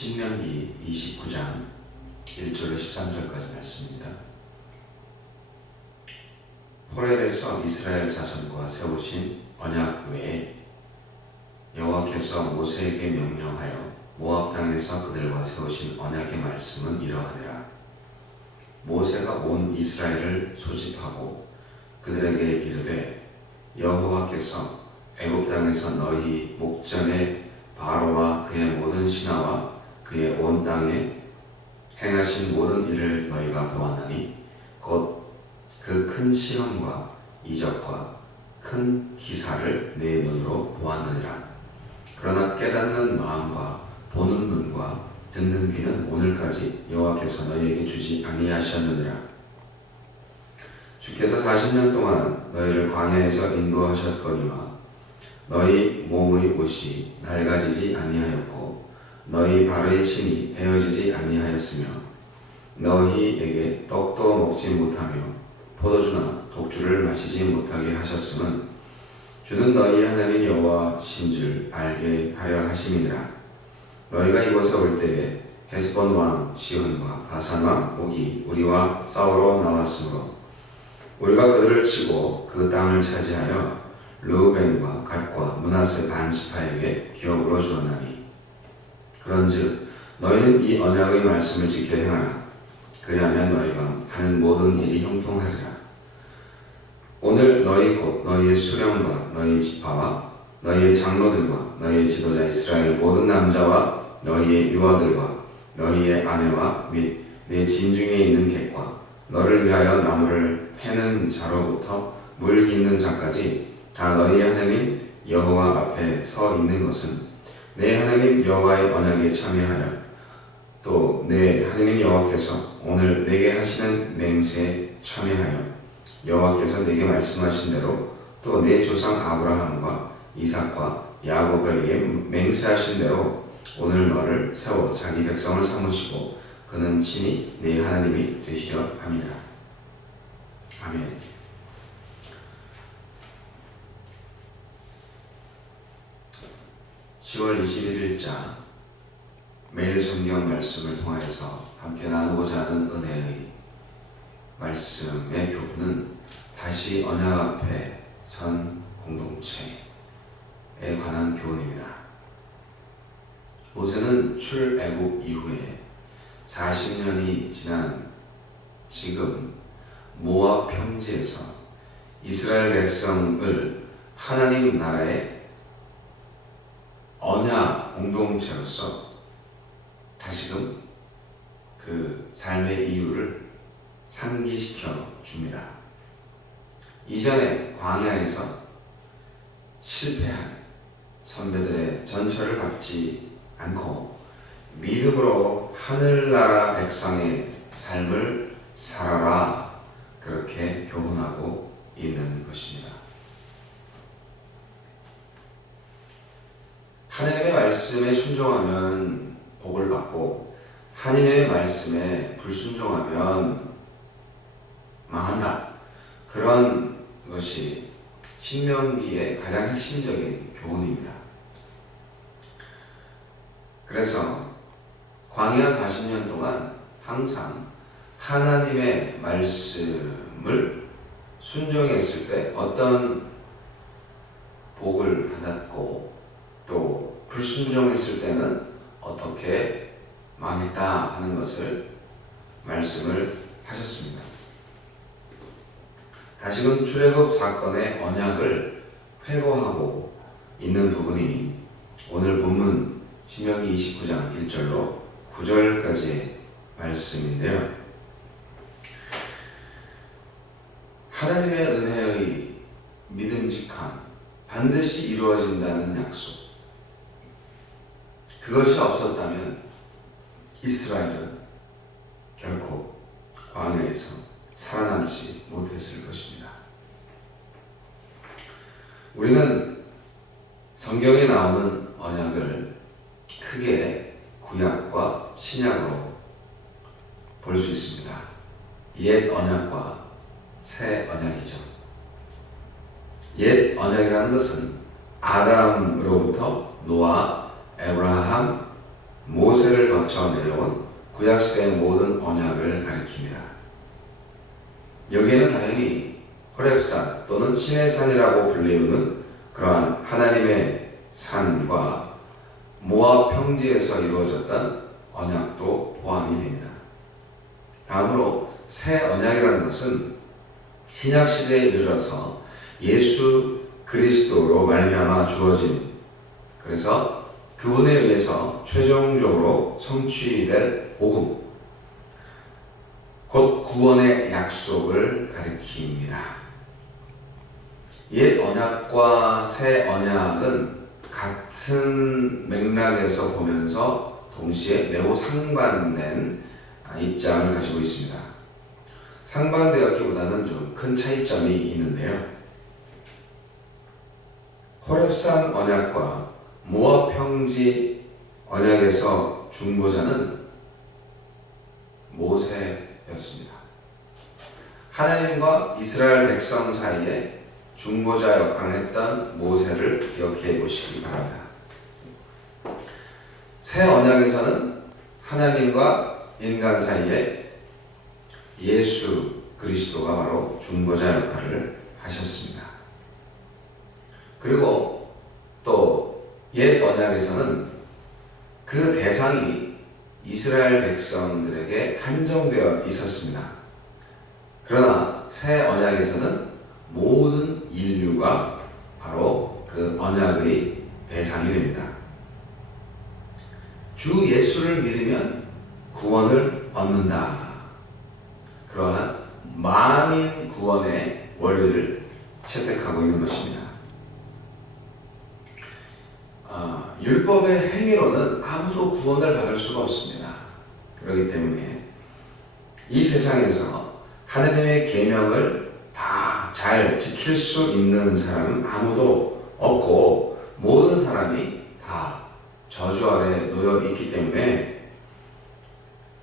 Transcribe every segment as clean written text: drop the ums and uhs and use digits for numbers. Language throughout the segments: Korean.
신명기 29장 1절로 13절까지 말씀입니다. 호렙에서 이스라엘 자손과 세우신 언약 외에 여호와께서 모세에게 명령하여 모압 땅에서 그들과 세우신 언약의 말씀은 이러하니라. 모세가 온 이스라엘을 소집하고 그들에게 이르되 여호와께서 애굽 땅에서 너희 목전에 바로와 그의 모든 신하와 그의 온 땅에 행하신 모든 일을 너희가 보았나니 곧 그 큰 시험과 이적과 큰 기사를 내 눈으로 보았느니라. 그러나 깨닫는 마음과 보는 눈과 듣는 귀는 오늘까지 여호와께서 너희에게 주지 아니하셨느니라. 주께서 40년 동안 너희를 광야에서 인도하셨거니와 너희 몸의 옷이 낡아지지 아니하였고 너희 발의 신이 베어지지 아니하였으며 너희에게 떡도 먹지 못하며 포도주나 독주를 마시지 못하게 하셨음은 주는 너희 하나님 여호와신 줄 알게 하려 하심이니라. 너희가 이곳에 올 때에 헤스본 왕 시혼과 바산 왕 옥이 우리와 싸우러 나왔으므로 우리가 그들을 치고 그 땅을 차지하여 르우벤과 갓과 므낫세 반 지파에게 기업으로 주었나니 그런즉 너희는 이 언약의 말씀을 지켜 행하라. 그리하면 너희가 하는 모든 일이 형통하리라. 오늘 너희 곧 너희의 수령과 너희 지파와 너희의 장로들과 너희의 지도자 이스라엘 모든 남자와 너희의 유아들과 너희의 아내와 및 내 진중에 있는 객과 너를 위하여 나무를 패는 자로부터 물 깃는 자까지 다 너희 하나님 여호와 앞에 서 있는 것은 내 하나님 여호와의 언약에 참여하여 또 내 하나님 여호와께서 오늘 내게 하시는 맹세에 참여하여 여호와께서 내게 말씀하신 대로 또 내 조상 아브라함과 이삭과 야곱에게 맹세하신 대로 오늘 너를 세워 자기 백성을 삼으시고 그는 친히 내 하나님이 되시려 함이라. 아멘. (10월 21일자) 매일 성경 말씀을 통하여서 함께 나누고자 하는 은혜의 말씀의 교훈은 다시 언약 앞에 선 공동체에 관한 교훈입니다. 모세는 출애굽 이후에 40년이 지난 지금 모압 평지에서 이스라엘 백성을 하나님 나라의 언약 공동체로서 다시금 그 삶의 이유를 상기시켜 줍니다. 이전에 광야에서 실패한 선배들의 전철을 받지 않고 믿음으로 하늘나라 백성의 삶을 살아라, 그렇게 교훈하고 있는 것입니다. 하나님의 말씀에 순종하면 복을 받고 하나님의 말씀에 불순종하면 망한다. 그런 것이 신명기의 가장 핵심적인 교훈입니다. 그래서 광야 40년 동안 항상 하나님의 말씀을 순종했을 때 어떤 복을 받았고 또 불순종했을 때는 어떻게 망했다 하는 것을 말씀을 하셨습니다. 다시금 출애굽 사건의 언약을 회고하고 있는 부분이 오늘 본문 신명기 29장 1절로 9절까지의 말씀인데요. 하나님의 은혜의 믿음직함, 반드시 이루어진다는 약속, 그것이 없었다면 이스라엘은 결코 광야에서 살아남지 못했을 것입니다. 우리는 성경에 나오는 언약을 크게 구약과 신약으로 볼 수 있습니다. 옛 언약과 새 언약이죠. 옛 언약이라는 것은 아담으로부터 노아, 에브라함, 모세를 거쳐 내려온 구약시대의 모든 언약을 가리킵니다. 여기에는 당연히 호렙산 또는 신의 산이라고 불리우는 그러한 하나님의 산과 모압 평지에서 이루어졌던 언약도 포함이 됩니다. 다음으로 새 언약이라는 것은 신약시대에 이르러서 예수 그리스도로 말미암아 주어진, 그래서 그분에 의해서 최종적으로 성취될 복음, 곧 구원의 약속을 가리킵니다. 옛 언약과 새 언약은 같은 맥락에서 보면서 동시에 매우 상반된 입장을 가지고 있습니다. 상반되었기보다는 좀 큰 차이점이 있는데요. 호렙산 언약과 모압 평지 언약에서 중보자는 모세였습니다. 하나님과 이스라엘 백성 사이에 중보자 역할을 했던 모세를 기억해 보시기 바랍니다. 새 언약에서는 하나님과 인간 사이에 예수 그리스도가 바로 중보자 역할을 하셨습니다. 그리고 또 옛 언약에서는 그 대상이 이스라엘 백성들에게 한정되어 있었습니다. 그러나 새 언약에서는 모든 인류가 바로 그 언약의 대상이 됩니다. 주 예수를 믿으면 구원을 얻는다. 그러한 만인 구원의 원리를 채택하고 있는 것입니다. 율법의 행위로는 아무도 구원을 받을 수가 없습니다. 그렇기 때문에 이 세상에서 하나님의 계명을 다 잘 지킬 수 있는 사람은 아무도 없고 모든 사람이 다 저주 아래 놓여 있기 때문에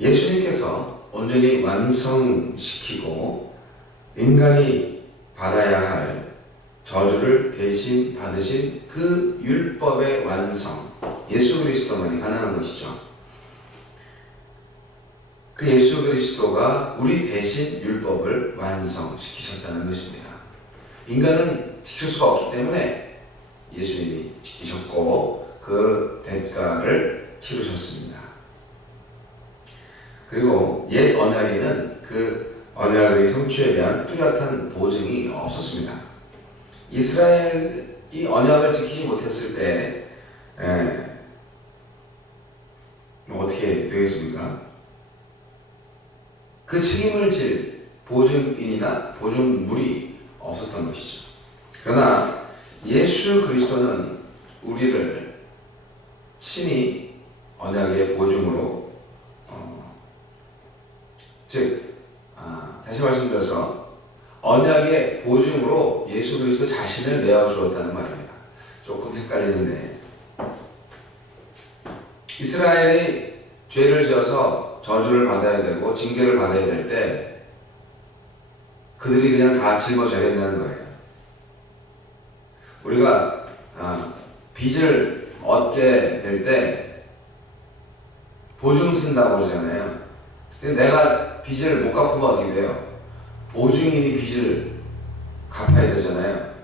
예수님께서 온전히 완성시키고 인간이 받아야 할 저주를 대신 받으신 그 율법의 완성, 예수 그리스도만이 가능한 것이죠. 그 예수 그리스도가 우리 대신 율법을 완성시키셨다는 것입니다. 인간은 지킬 수가 없기 때문에 예수님이 지키셨고 그 대가를 치르셨습니다. 그리고 옛 언약에는 그 언약의 성취에 대한 뚜렷한 보증이 없었습니다. 이스라엘이 언약을 지키지 못했을 때 어떻게 되겠습니까? 그 책임을 질 보증인이나 보증물이 없었던 것이죠. 그러나 예수 그리스도는 우리를 친히 언약의 보증으로 다시 말씀드려서 언약의 보증으로 예수 그리스도 자신을 내어주었다는 말입니다. 조금 헷갈리는데 이스라엘이 죄를 지어서 저주를 받아야 되고 징계를 받아야 될 때 그들이 그냥 다 짊어져야 된다는 거예요. 우리가 빚을 얻게 될 때 보증 쓴다고 그러잖아요. 근데 내가 빚을 못 갚으면 어떻게 돼요? 보증인이 빚을 갚아야 되잖아요.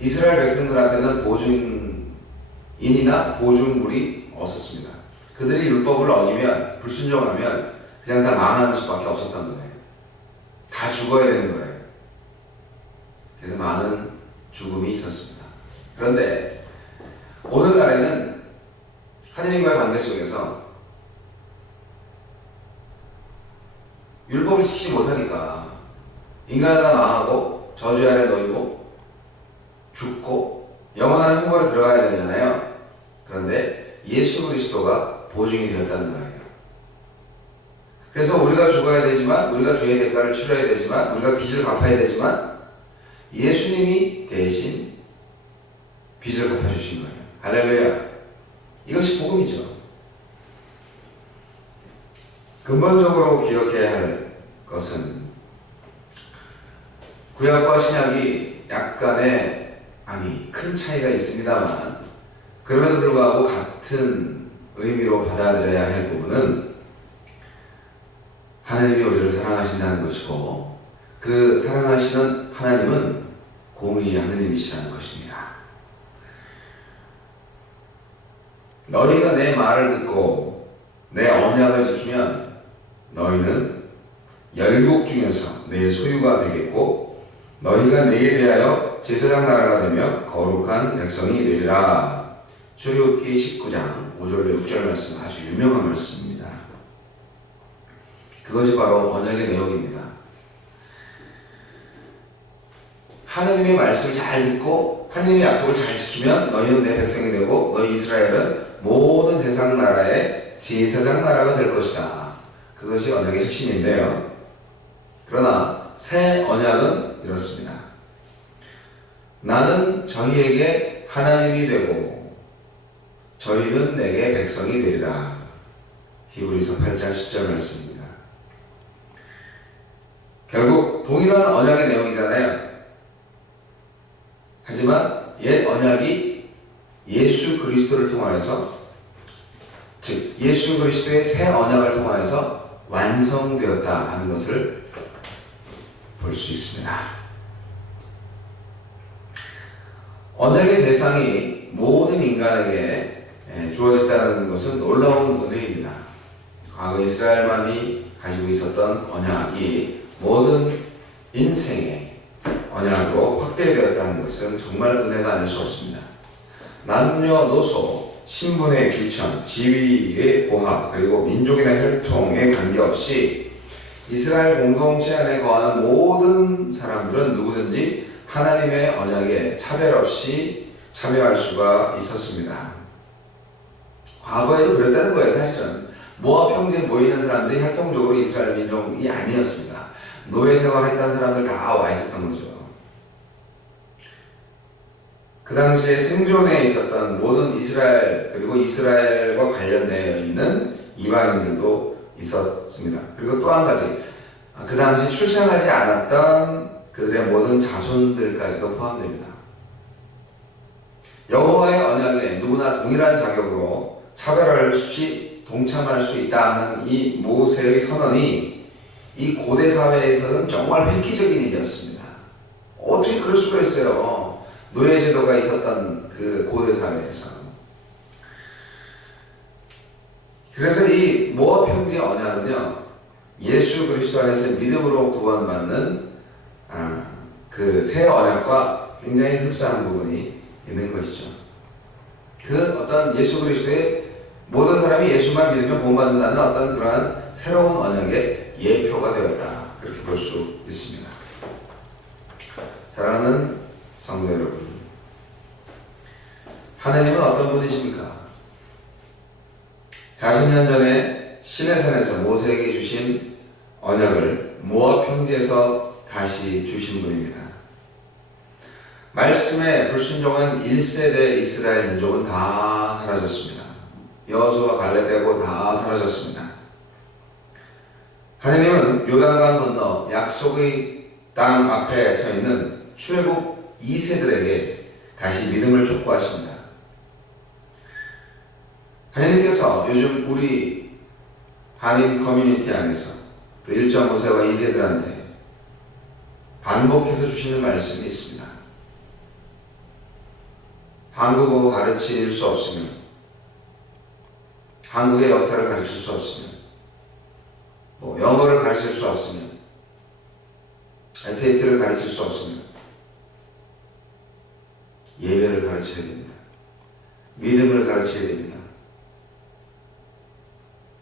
이스라엘 백성들한테는 보증인이나 보증물이 없었습니다. 그들이 율법을 어기면, 불순종하면 그냥 다 망하는 수밖에 없었던 거예요. 다 죽어야 되는 거예요. 그래서 많은 죽음이 있었습니다. 그런데 오늘날에는 하나님과의 관계 속에서 율법을 지키지 못하니까 인간은 다 망하고 저주 아래 놓이고 죽고 영원한 행복으로 들어가야 되잖아요. 그런데 예수 그리스도가 보증이 되었다는 거예요. 그래서 우리가 죽어야 되지만, 우리가 죄의 대가를 치러야 되지만, 우리가 빚을 갚아야 되지만 예수님이 대신 빚을 갚아주신 거예요. 할렐루야. 이것이 복음이죠. 근본적으로 기억해야 할 것은 구약과 신약이 약간의 큰 차이가 있습니다만 그럼에도 불구하고 같은 의미로 받아들여야 할 부분은 하나님이 우리를 사랑하신다는 것이고, 그 사랑하시는 하나님은 공의의 하나님이시라는 것입니다. 너희가 내 말을 듣고 내 언약을 지키면 너희는 열국 중에서 내 소유가 되겠고, 너희가 내게 대하여 제사장 나라가 되며 거룩한 백성이 되리라. 출애굽기 19장 5절 6절 말씀, 아주 유명한 말씀입니다. 그것이 바로 언약의 내용입니다. 하나님의 말씀을 잘 듣고 하나님의 약속을 잘 지키면 너희는 내 백성이 되고, 너희 이스라엘은 모든 세상 나라의 제사장 나라가 될 것이다. 그것이 언약의 핵심인데요. 그러나 새 언약은 이렇습니다. 나는 저희에게 하나님이 되고 저희는 내게 백성이 되리라. 히브리서 8장 10절 말씀입니다. 결국 동일한 언약의 내용이잖아요. 하지만 옛 언약이 예수 그리스도를 통하여서, 즉 예수 그리스도의 새 언약을 통하여서 완성되었다 하는 것을 볼 수 있습니다. 언약의 대상이 모든 인간에게 주어졌다는 것은 놀라운 은혜입니다. 과거 이스라엘만이 가지고 있었던 언약이 모든 인생의 언약으로 확대되었다는 것은 정말 은혜가 아닐 수 없습니다. 남녀노소, 신분의 귀천, 지위의 고하, 그리고 민족이나 혈통에 관계없이 이스라엘 공동체 안에 거하는 모든 사람들은 누구든지 하나님의 언약에 차별 없이 참여할 수가 있었습니다. 과거에도 그랬다는 거예요. 사실은 모압 형제에 모이는 사람들이 혈통적으로 이스라엘 민족이 아니었습니다. 노예 생활했던 사람들 다 와 있었던 거죠. 그 당시에 생존에 있었던 모든 이스라엘, 그리고 이스라엘과 관련되어 있는 이방인들도 있었습니다. 그리고 또 한 가지, 그 당시 출생하지 않았던 그들의 모든 자손들까지도 포함됩니다. 여호와의 언약에 누구나 동일한 자격으로 차별할 없이 동참할 수 있다는 이 모세의 선언이 이 고대 사회에서는 정말 획기적인 일이었습니다. 어떻게 그럴 수가 있어요? 노예제도가 있었던 그 고대 사회에서. 그래서 이 모압 형제 언약은요, 예수 그리스도 안에서 믿음으로 구원받는 그 새 언약과 굉장히 흡사한 부분이 있는 것이죠. 그 어떤 예수 그리스도의 모든 사람이 예수만 믿으면 구원받는다는 어떤 그러한 새로운 언약의 예표가 되었다, 그렇게 볼 수 있습니다. 사랑하는 성도 여러분, 하나님은 어떤 분이십니까? 40년 전에 시내산에서 모세에게 주신 언약을 모압 형제에서 다시 주신 분입니다. 말씀에 불순종한 1세대 이스라엘 민족은 다 사라졌습니다. 여호수아 갈렙 빼고 다 사라졌습니다. 하나님은 요단강 건너 약속의 땅 앞에 서 있는 출애굽 2세들에게 다시 믿음을 촉구하십니다. 하나님께서 요즘 우리 한인 커뮤니티 안에서 또 1.5세와 2세들한테 반복해서 주시는 말씀이 있습니다. 한국어 가르칠 수 없으면, 한국의 역사를 가르칠 수 없으면, 영어를 가르칠 수 없으면, SAT를 가르칠 수 없으면 예배를 가르쳐야 됩니다. 믿음을 가르쳐야 됩니다.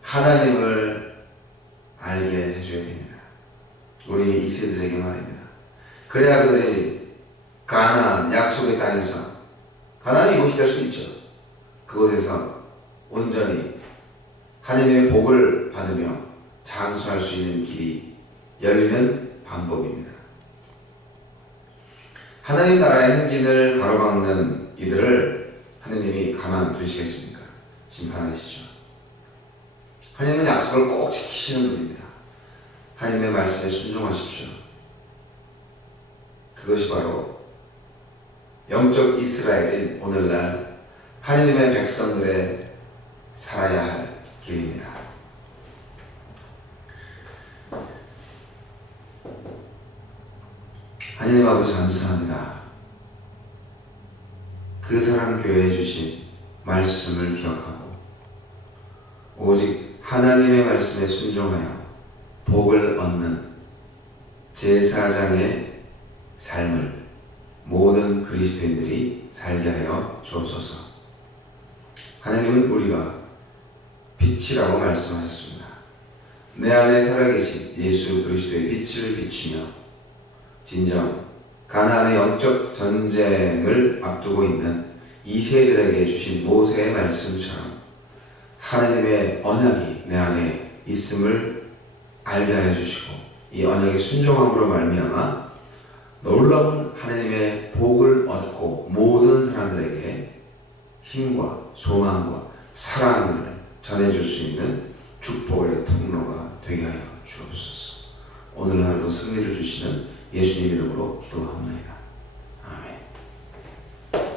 하나님을 알게 해줘야 됩니다. 우리 2세들에게 말입니다. 그래야 그들이 가나안 약속의 땅에서, 가나안이 이곳이 될 수 있죠. 그곳에서 온전히 하나님의 복을 받으며 장수할 수 있는 길이 열리는 방법입니다. 하나님 나라의 행진을 가로막는 이들을 하나님이 가만두시겠습니까? 심판하시죠. 하나님은 약속을 꼭 지키시는 분입니다. 하나님의 말씀에 순종하십시오. 그것이 바로 영적 이스라엘인 오늘날 하나님의 백성들의 살아야 할 길입니다. 하나님 아버지 감사합니다. 그 사랑교회에 주신 말씀을 기억하고 오직 하나님의 말씀에 순종하여 복을 얻는 제사장의 삶을 모든 그리스도인들이 살게 하여 주옵소서. 하나님은 우리가 빛이라고 말씀하셨습니다. 내 안에 살아계신 예수 그리스도의 빛을 비추며 진정 가나안의 영적 전쟁을 앞두고 있는 이 세대에게 주신 모세의 말씀처럼 하나님의 언약이 내 안에 있음을 알게 하여 주시고 이 언약의 순종함으로 말미암아 놀라운 하나님의 복을 얻고 모든 사람들에게 힘과 소망과 사랑을 전해줄 수 있는 축복의 통로가 되게 하여 주옵소서. 오늘 하루도 승리를 주시는 예수님 이름으로 기도합니다.